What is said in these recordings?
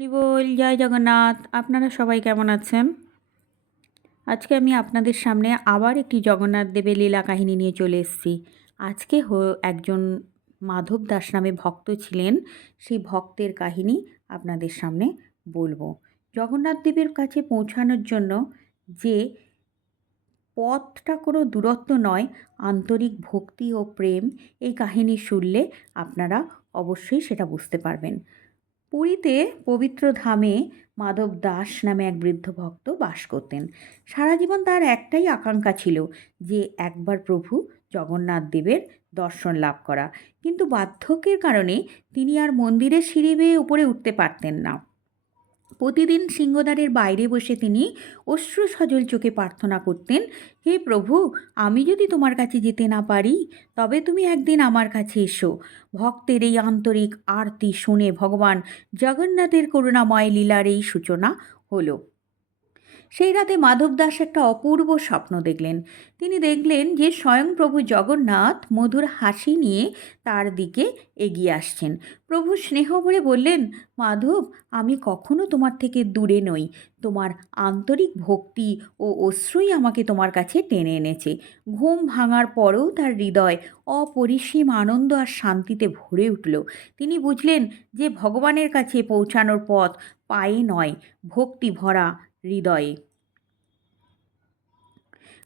হরি বল, জয় জগন্নাথ। আপনারা সবাই কেমন আছেন? আজকে আমি আপনাদের সামনে আবার একটি জগন্নাথ দেবের লীলা কাহিনী নিয়ে চলে এসেছি। আজকে একজন মাধব দাস নামে ভক্ত ছিলেন, সেই ভক্তের কাহিনী আপনাদের সামনে বলবো। জগন্নাথ দেবের কাছে পৌঁছানোর জন্য যে পথটা কোনো দূরত্ব নয়, আন্তরিক ভক্তি ও প্রেম, এই কাহিনী শুনলে আপনারা অবশ্যই সেটা বুঝতে পারবেন। পুরীতে পবিত্র ধামে মাধব দাস নামে এক বৃদ্ধ ভক্ত বাস করতেন। সারা জীবন তার একটাই আকাঙ্ক্ষা ছিল যে একবার প্রভু জগন্নাথ দেবের দর্শন লাভ করা, কিন্তু বার্ধক্যের কারণে তিনি আর মন্দিরের সিঁড়ি বেয়ে উপরে উঠতে পারতেন না। প্রতিদিন সিংহদ্বারের বাইরে বসে তিনি অশ্রু সজল চোখে প্রার্থনা করতেন, হে প্রভু, আমি যদি তোমার কাছে যেতে না পারি তবে তুমি একদিন আমার কাছে এসো। ভক্তের এই আন্তরিক আরতি শুনে ভগবান জগন্নাথের করুণাময় লীলার এই সূচনা হলো। সেই রাতে মাধব দাস একটা অপূর্ব স্বপ্ন দেখলেন। তিনি দেখলেন যে স্বয়ং প্রভু জগন্নাথ মধুর হাসি নিয়ে তার দিকে এগিয়ে আসছেন। প্রভু স্নেহ ভরে বললেন, মাধব, আমি কখনো তোমার থেকে দূরে নই। তোমার আন্তরিক ভক্তি ও অশ্রুই আমাকে তোমার কাছে টেনে এনেছে। ঘুম ভাঙার পরেও তার হৃদয় অপরিসীম আনন্দ আর শান্তিতে ভরে উঠল। তিনি বুঝলেন যে ভগবানের কাছে পৌঁছানোর পথ পায়ে নয়, ভক্তি ভরা হৃদয়ে।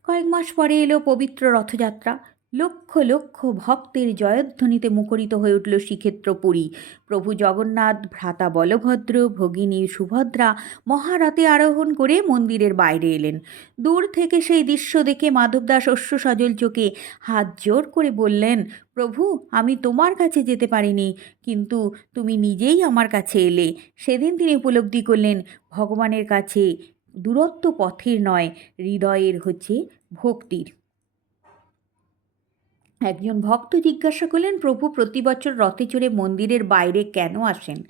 কয়েক মাস পরে এলো পবিত্র রথযাত্রা। লক্ষ লক্ষ ভক্তের জয়ধ্বনিতে মুখরিত হয়ে উঠল শ্রীক্ষেত্র পুরী। প্রভু জগন্নাথ, ভ্রাতা বলভদ্র, ভগিনী সুভদ্রা মহারথে আরোহণ করে মন্দিরের বাইরে এলেন। দূর থেকে সেই দৃশ্য দেখে মাধবদাস অশ্রু সজল চোখে হাত জোর করে বললেন, প্রভু, আমি তোমার কাছে যেতে পারিনি, কিন্তু তুমি নিজেই আমার কাছে এলে। সেদিন তিনি উপলব্ধি করলেন, ভগবানের কাছে দূরত্ব পথের নয়, হৃদয়ের হচ্ছে ভক্তির। একজন ভক্ত জিজ্ঞাসা করলেন, প্রভু প্রতি বছর রথে চড়ে মন্দিরের বাইরে কেন আসেন?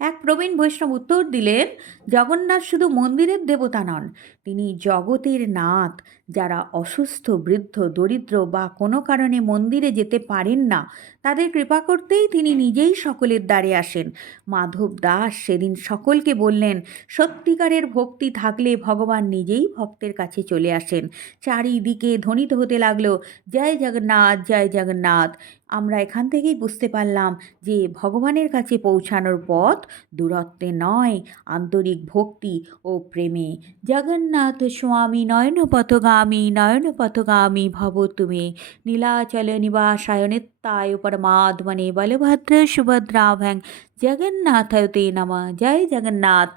এক প্রবীণ বৈষ্ণব উত্তর দিলেন, জগন্নাথ শুধু মন্দিরের দেবতা নন, তিনি জগতের নাথ। যারা অসুস্থ, বৃদ্ধ, দরিদ্র বা কোনো কারণে মন্দিরে যেতে পারেন না, তাদের কৃপা করতেই তিনি নিজেই সকলের দ্বারে আসেন। মাধব দাস সেদিন সকলকে বললেন, সত্যিকারের ভক্তি থাকলে ভগবান নিজেই ভক্তের কাছে চলে আসেন। চারিদিকে ধ্বনিত হতে লাগলো, জয় জগন্নাথ, জয় জগন্নাথ। আমরা এখান থেকেই বুঝতে পারলাম যে ভগবানের কাছে পৌঁছানোর পথ দূরত্বে নয়, আন্তরিক ভক্তি ও প্রেমে। জগন্নাথ স্বামী নয়নপথগামী, নয়নপথগামী ভব তুমি, নীলাচল নিবাসায় নিত্যায় পরমাত্মনে বলভদ্র সুভদ্রাভ্যাং জগন্নাথ তে নমঃ। জয় জগন্নাথ।